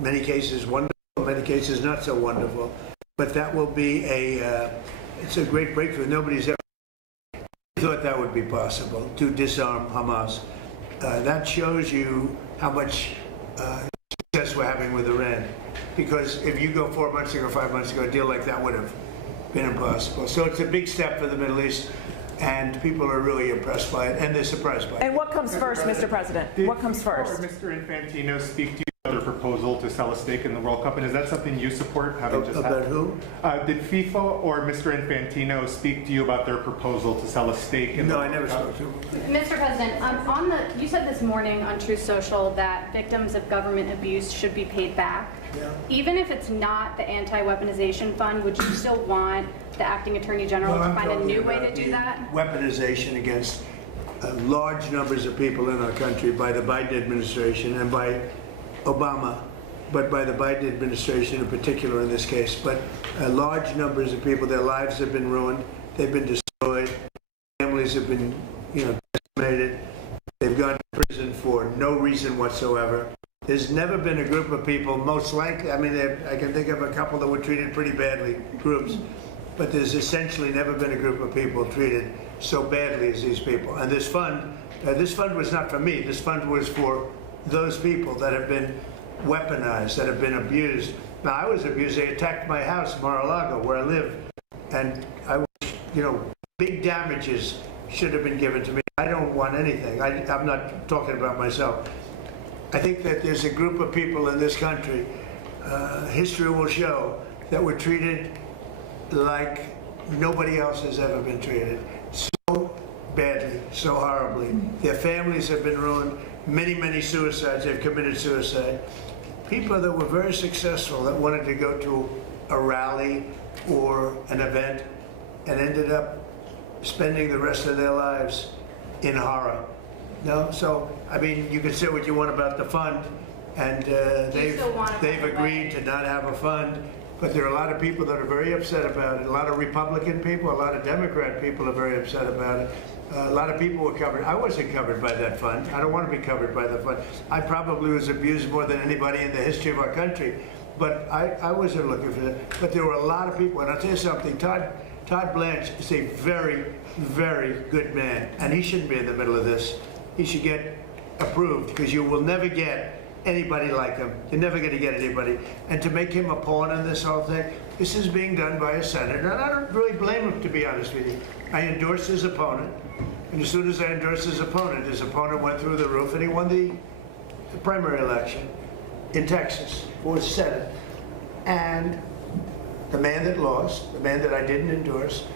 Many cases wonderful, many cases not so wonderful. But that will be it's a great breakthrough. Nobody's ever thought that would be possible, to disarm Hamas. That shows you how much success we're having with Iran. Because if you go 4 months ago, 5 months ago, a deal like that would have been impossible. So it's a big step for the Middle East, and people are really impressed by it, and they're surprised by it. And what comes first, Mr. President? What comes first? Did Mr. Infantino speak to you about their proposal to sell a stake in the World Cup, and is that something you support? About who? Did FIFA or Mr. Infantino speak to you about their proposal to sell a stake in the No, World I never Cup? spoke to him. Mr. President, you said this morning on Truth Social that victims of government abuse should be paid back. Yeah. Even if it's not the anti-weaponization fund, would you still want the acting attorney general to find a new way to do that? Weaponization against large numbers of people in our country by the Biden administration and by Obama, but by the Biden administration in particular in this case. But large numbers of people, their lives have been ruined, they've been destroyed, families have been, decimated, they've gone to prison for no reason whatsoever. There's never been a group of people, most likely, I can think of a couple that were treated pretty badly, groups, but there's essentially never been a group of people treated so badly as these people. And this fund was not for me. This fund was for those people that have been weaponized, that have been abused. Now, I was abused. They attacked my house, Mar-a-Lago, where I live, and I was, big damages should have been given to me. I don't want anything. I'm not talking about myself. I think that there's a group of people in this country, history will show, that were treated like nobody else has ever been treated. So badly, so horribly. Their families have been ruined. Many, many suicides. They've committed suicide. People that were very successful that wanted to go to a rally or an event and ended up spending the rest of their lives in horror. No, so you can say what you want about the fund, and they've agreed to not have a fund. But there are a lot of people that are very upset about it. A lot of Republican people, a lot of Democrat people are very upset about it. A lot of people were covered. I wasn't covered by that fund. I don't want to be covered by the fund. I probably was abused more than anybody in the history of our country. But I wasn't looking for that. But there were a lot of people. And I'll tell you something, Todd Blanche is a very, very good man. And he shouldn't be in the middle of this. He should get approved, because you will never get anybody like him. You're never going to get anybody. And to make him a pawn in this whole thing, this is being done by a senator. And I don't really blame him, to be honest with you. I endorsed his opponent. And as soon as I endorsed his opponent went through the roof, and he won the primary election in Texas for Senate. And the man that lost, the man that I didn't endorse,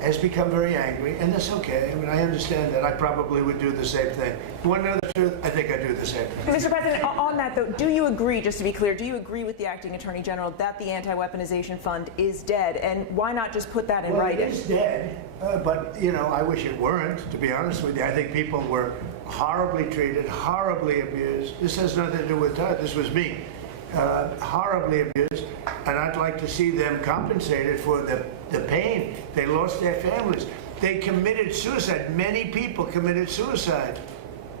has become very angry, and that's okay. I mean, I understand that. I probably would do the same thing. You want to know the truth? I think I'd do the same thing. Mr. President, on that though, do you agree, just to be clear, do you agree with the acting attorney general that the anti-weaponization fund is dead? And why not just put that in Well, writing? it is dead, but, you know, I wish it weren't, to be honest with you. I think people were horribly treated, horribly abused. This has nothing to do with Todd. This was me. Horribly abused, and I'd like to see them compensated for the pain. They lost their families. They committed suicide. Many people committed suicide.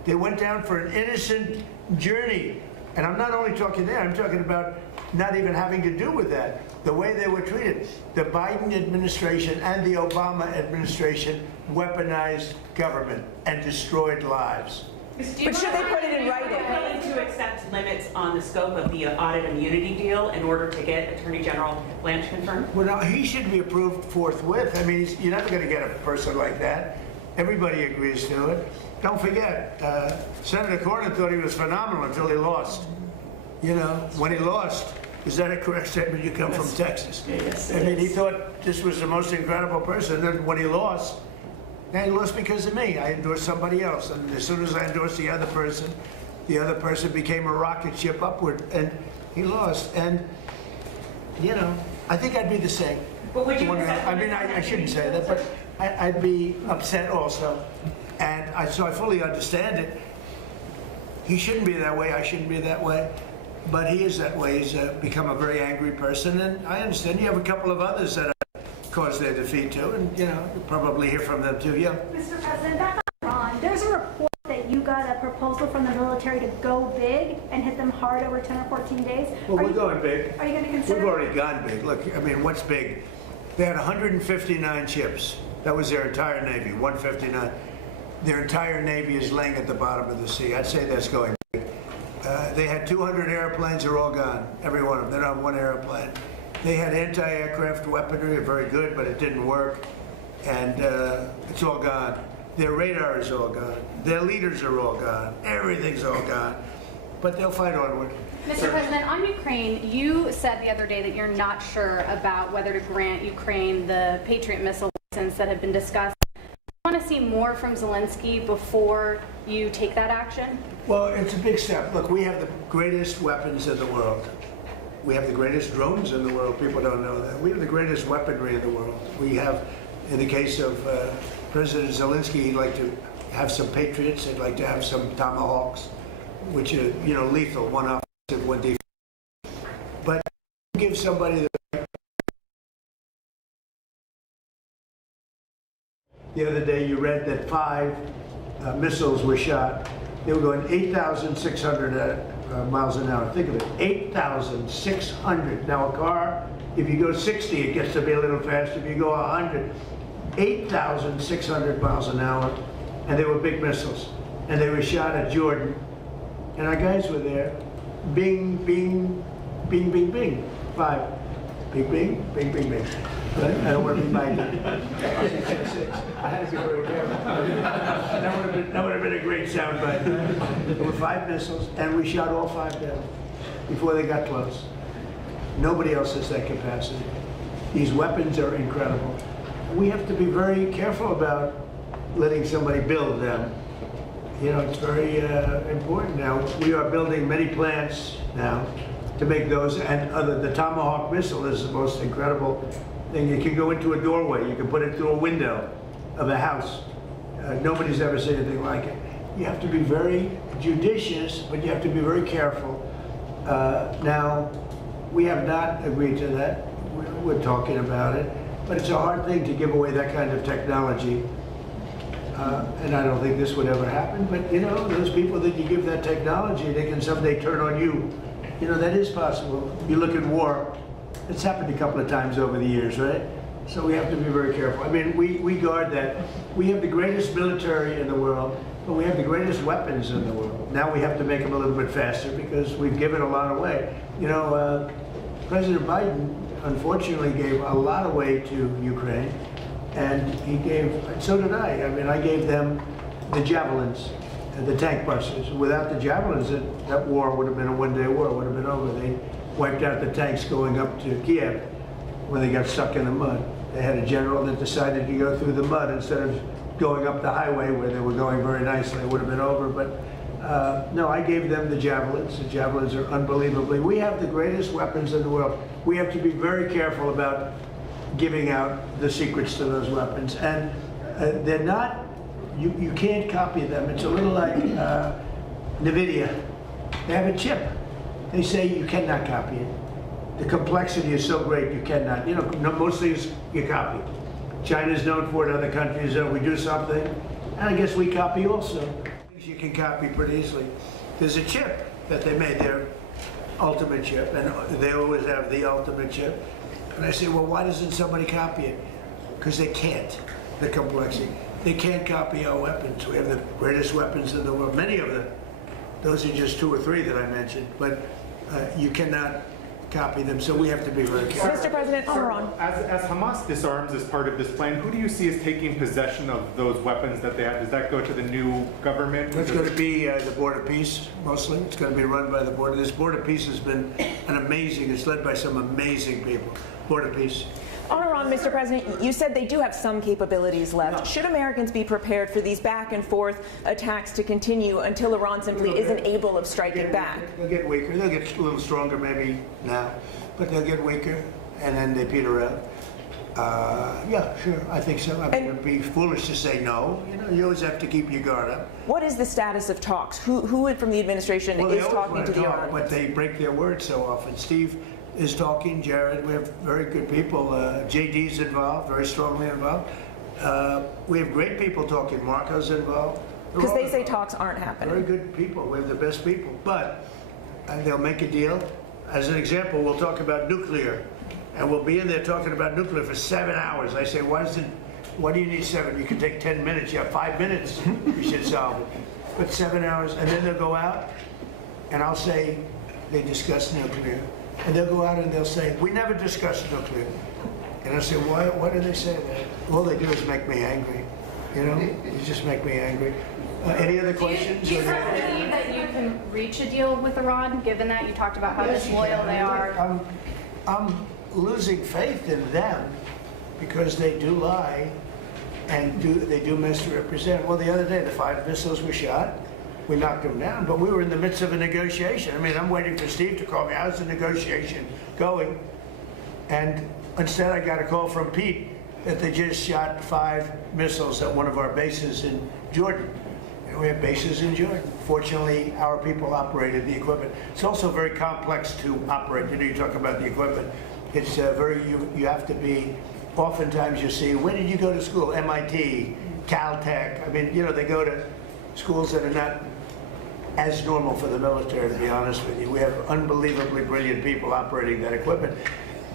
They went down for an innocent journey. And I'm not only talking there, I'm talking about not even having to do with that. The way they were treated. The Biden administration and the Obama administration weaponized government and destroyed lives. But should they put it in writing? Willing to accept limits on the scope of the audit immunity deal in order to get Attorney General Blanche confirmed? Well, now, he should be approved forthwith. I mean, you're never going to get a person like that. Everybody agrees to it. Don't forget, Senator Cornyn thought he was phenomenal until he lost. You know, when he lost, is that a correct statement? You come from Texas. Yes, I mean, he thought this was the most incredible person. Then when he lost, now he lost because of me. I endorsed somebody else. And as soon as I endorsed the other person became a rocket ship upward. And he lost. And, you know, I think I'd be the same. But would you I mean, I shouldn't say that, but I'd be upset also. And so I fully understand it. He shouldn't be that way. I shouldn't be that way. But he is that way. He's become a very angry person. And I understand you have a couple of others that caused their defeat too. And, you know, you'll probably hear from them too. Yeah. Mr. President, back on Iran, there's a report that you got a proposal from the military to go big and hit them hard over 10 or 14 days. Well, we're going big. Are you going to consider? We've already gone big. Look, I mean, what's big? They had 159 ships. That was their entire Navy, 159. Their entire Navy is laying at the bottom of the sea. I'd say that's going big. They had 200 airplanes, they're all gone. Every one of them. They're not one airplane. They had anti-aircraft weaponry, very good, but it didn't work. And it's all gone. Their radar is all gone. Their leaders are all gone. Everything's all gone. But they'll fight onward. Mr. President, on Ukraine, you said the other day that you're not sure about whether to grant Ukraine the Patriot missile license that had been discussed. Do you want to see more from Zelensky before you take that action? Well, it's a big step. Look, we have the greatest weapons in the world. We have the greatest drones in the world. People don't know that. We have the greatest weaponry in the world. We have, in the case of President Zelensky, he'd like to have some Patriots. He'd like to have some Tomahawks, which are, you know, lethal, one offensive, one defensive. But give somebody the other day you read that 5 missiles were shot. They were going 8,600 miles an hour. Think of it, 8,600. Now a car, if you go 60, it gets to be a little faster. If you go 100, 8,600 miles an hour. And they were big missiles. And they were shot at Jordan. And our guys were there. Bing, bing, bing, bing, bing. 5. Bing, bing, bing, bing, bing. Right? I don't want to be minded. I had to be very careful. That would have been a great soundbite. There were 5 missiles, and we shot all 5 down before they got close. Nobody else has that capacity. These weapons are incredible. We have to be very careful about letting somebody build them. You know, it's very important now. We are building many plants now to make those, and the Tomahawk missile is the most incredible thing. You can go into a doorway, you can put it through a window of a house. Nobody's ever seen anything like it. You have to be very judicious, but you have to be very careful. Now, we have not agreed to that. We're talking about it, but it's a hard thing to give away that kind of technology. And I don't think this would ever happen, but you know, those people that you give that technology, they can someday turn on you. You know, that is possible. You look at war, it's happened a couple of times over the years, right? So we have to be very careful. I mean, we guard that. We have the greatest military in the world, but we have the greatest weapons in the world. Now we have to make them a little bit faster because we've given a lot away. You know, President Biden, unfortunately, gave a lot away to Ukraine, and he gave, so did I. I mean, I gave them the javelins, the tank busters. Without the javelins, that war would have been a one-day war. It would have been over. They wiped out the tanks going up to Kiev when they got stuck in the mud. They had a general that decided to go through the mud instead of going up the highway where they were going very nicely. It would have been over, but no, I gave them the javelins. The javelins are unbelievably. We have the greatest weapons in the world. We have to be very careful about giving out the secrets to those weapons. And they're not, you can't copy them. It's a little like NVIDIA. They have a chip. They say you cannot copy it. The complexity is so great you cannot. You know, most things you copy. China's known for it, other countries, we do something, and I guess we copy also. You can copy pretty easily. There's a chip that they made, their ultimate chip, and they always have the ultimate chip. And I say, well, why doesn't somebody copy it? Because they can't, the complexity. They can't copy our weapons. We have the greatest weapons in the world, many of them. Those are just 2 or 3 that I mentioned, but you cannot copy them, so we have to be very careful. Mr. President, Iran. As Hamas disarms as part of this plan, who do you see as taking possession of those weapons that they have? Does that go to the new government? It's going to be the Board of Peace, mostly. It's going to be run by the Board. This Board of Peace has been it's led by some amazing people. Board of Peace. On Iran, Mr. President, you said they do have some capabilities left. Should Americans be prepared for these back and forth attacks to continue until Iran simply isn't able of striking back? They'll get weaker. They'll get a little stronger maybe now, but they'll get weaker, and then they peter out. Yeah, sure, I think so. I mean, it'd be foolish to say no. You know, you always have to keep your guard up. What is the status of talks? Who from the administration is talking to the Iranians? But they break their word so often. Steve is talking, Jared. We have very good people. JD's involved, very strongly involved. We have great people talking. Marco's involved. Because they say talks aren't happening. Very good people. We have the best people. But they'll make a deal. As an example, we'll talk about nuclear. And we'll be in there talking about nuclear for 7 hours. I say, why do you need 7? You can take 10 minutes. You have 5 minutes. You should solve it. But 7 hours. And then they'll go out, and I'll say, they discuss nuclear. And they'll go out and they'll say, we never discussed nuclear. And I say, why do they say that? All they do is make me angry. You know, you just make me angry. Any other questions? Do you believe that you can reach a deal with Iran, given that you talked about how disloyal they are? I'm losing faith in them because they do lie and they do misrepresent. Well, the other day, the 5 missiles were shot. We knocked them down, but we were in the midst of a negotiation. I mean, I'm waiting for Steve to call me. How's the negotiation going? And instead, I got a call from Pete that they just shot 5 missiles at one of our bases in Jordan. And we have bases in Jordan. Fortunately, our people operated the equipment. It's also very complex to operate. You know, you talk about the equipment. It's you have to be, oftentimes you see, when did you go to school? MIT, Caltech. I mean, you know, they go to schools that are not as normal for the military, to be honest with you. We have unbelievably brilliant people operating that equipment.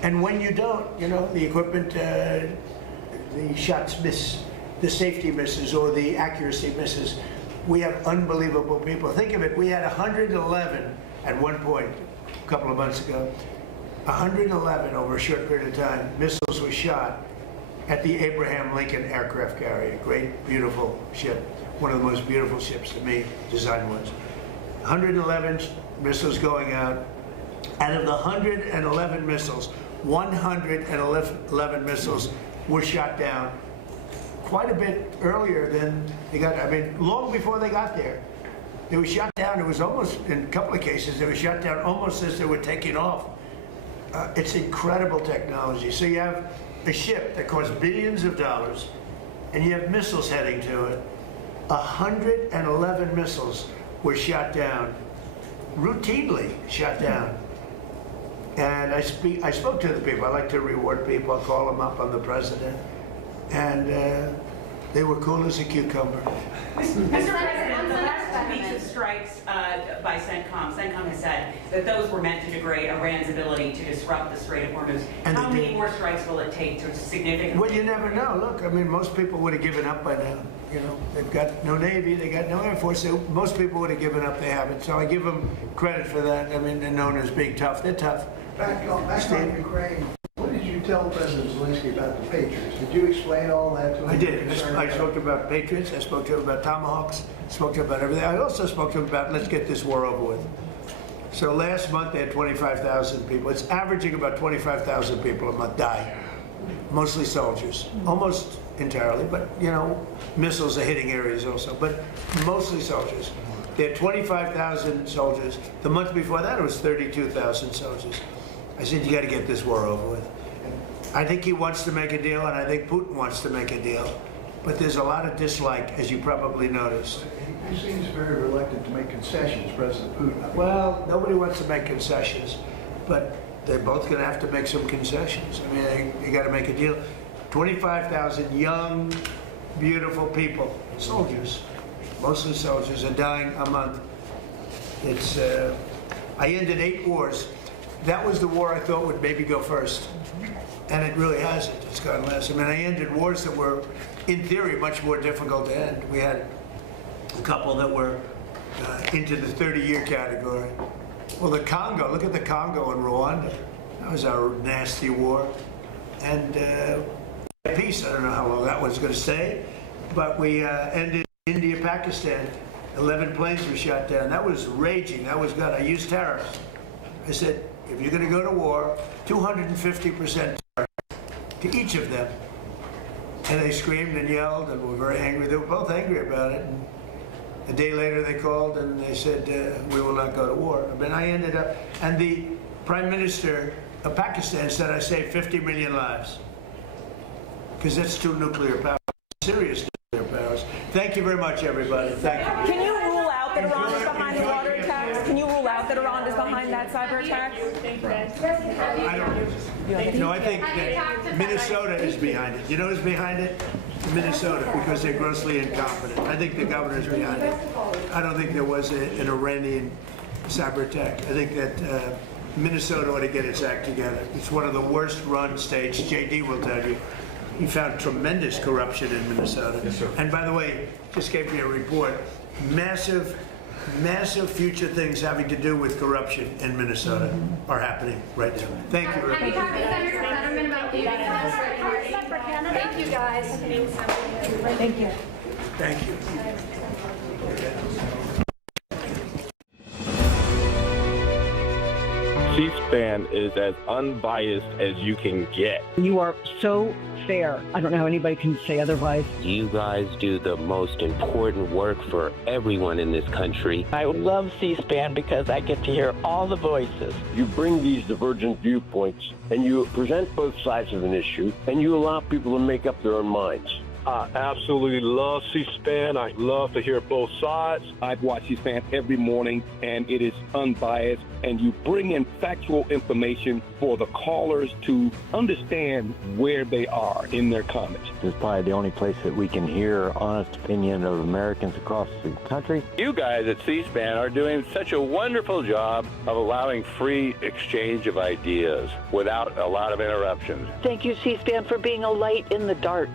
And when you don't, you know, the equipment, the shots miss, the safety misses, or the accuracy misses. We have unbelievable people. Think of it, we had 111 at one point, a couple of months ago. 111 over a short period of time, missiles were shot at the Abraham Lincoln aircraft carrier. Great, beautiful ship. One of the most beautiful ships to me, design-wise. 111 missiles going out. Out of the 111 missiles, 111 missiles were shot down quite a bit earlier than they got, I mean, long before they got there. They were shot down, it was almost, in a couple of cases, they were shot down almost as they were taking off. It's incredible technology. So you have a ship that costs billions of dollars, and you have missiles heading to it. 111 missiles were shot down, routinely shot down. And I spoke to the people. I like to reward people. I call them up. I'm the president. And they were cool as a cucumber. Mr. President, the last 2 weeks of strikes by CENTCOM has said that those were meant to degrade Iran's ability to disrupt the Strait of Hormuz. And how many more strikes will it take to significantly? Well, you never know. Look, I mean, most people would have given up by now. You know, they've got no Navy, they got no Air Force. So most people would have given up. They haven't. So I give them credit for that. I mean, they're known as being tough. They're tough. Back on Ukraine, what did you tell President Zelensky about the Patriots? Did you explain all that to him? I did. I spoke about Patriots. I spoke to him about Tomahawks. I spoke to him about everything. I also spoke to him about, let's get this war over with. So last month they had 25,000 people. It's averaging about 25,000 people a month die. mostly soldiers, almost entirely, but you know, missiles are hitting areas also, but mostly soldiers. They had 25,000 soldiers. The month before that, it was 32,000 soldiers. I said, you got to get this war over with. I think he wants to make a deal, and I think Putin wants to make a deal. But there's a lot of dislike, as you probably noticed. He seems very reluctant to make concessions, President Putin. Well, nobody wants to make concessions, but they're both going to have to make some concessions. I mean, you got to make a deal. 25,000 young, beautiful people, soldiers, mostly soldiers, are dying a month. It's, I ended 8 wars. That was the war I thought would maybe go first. And it really hasn't. It's gone last. I mean, I ended wars that were, in theory, much more difficult to end. We had a couple that were into the 30-year category. Well, the Congo, look at the Congo and Rwanda. That was our nasty war. And peace, I don't know how long that was going to stay, but we ended India, Pakistan. 11 planes were shot down. That was raging. That was good. I used tariffs. I said, if you're going to go to war, 250% to each of them. And they screamed and yelled and were very angry. They were both angry about it. And a day later they called and they said, we will not go to war. I mean, I ended up, and the Prime Minister of Pakistan said I saved 50 million lives. Because that's 2 nuclear powers, serious nuclear powers. Thank you very much, everybody. Thank you. Can you rule out that Iran is behind the water attacks? Can you rule out that Iran is behind that cyber attack? I don't. No, I think that Minnesota is behind it. You know who's behind it? Minnesota, because they're grossly incompetent. I think the governor's behind it. I don't think there was an Iranian cyber attack. I think that Minnesota ought to get its act together. It's one of the worst run states. JD will tell you. He found tremendous corruption in Minnesota. Yes, sir. And by the way, just gave me a report. Massive future things having to do with corruption in Minnesota are happening right now. Thank you very much. Have you talked to Senator Fetterman about leaving Canada? Thank you, guys. Thank you. Thank you. C-SPAN is as unbiased as you can get. You are so fair. I don't know how anybody can say otherwise. You guys do the most important work for everyone in this country. I love C-SPAN because I get to hear all the voices. You bring these divergent viewpoints and you present both sides of an issue and you allow people to make up their own minds. I absolutely love C-SPAN. I love to hear both sides. I've watched C-SPAN every morning, and it is unbiased, and you bring in factual information for the callers to understand where they are in their comments. It's probably the only place that we can hear honest opinion of Americans across the country. You guys at C-SPAN are doing such a wonderful job of allowing free exchange of ideas without a lot of interruptions. Thank you, C-SPAN, for being a light in the dark.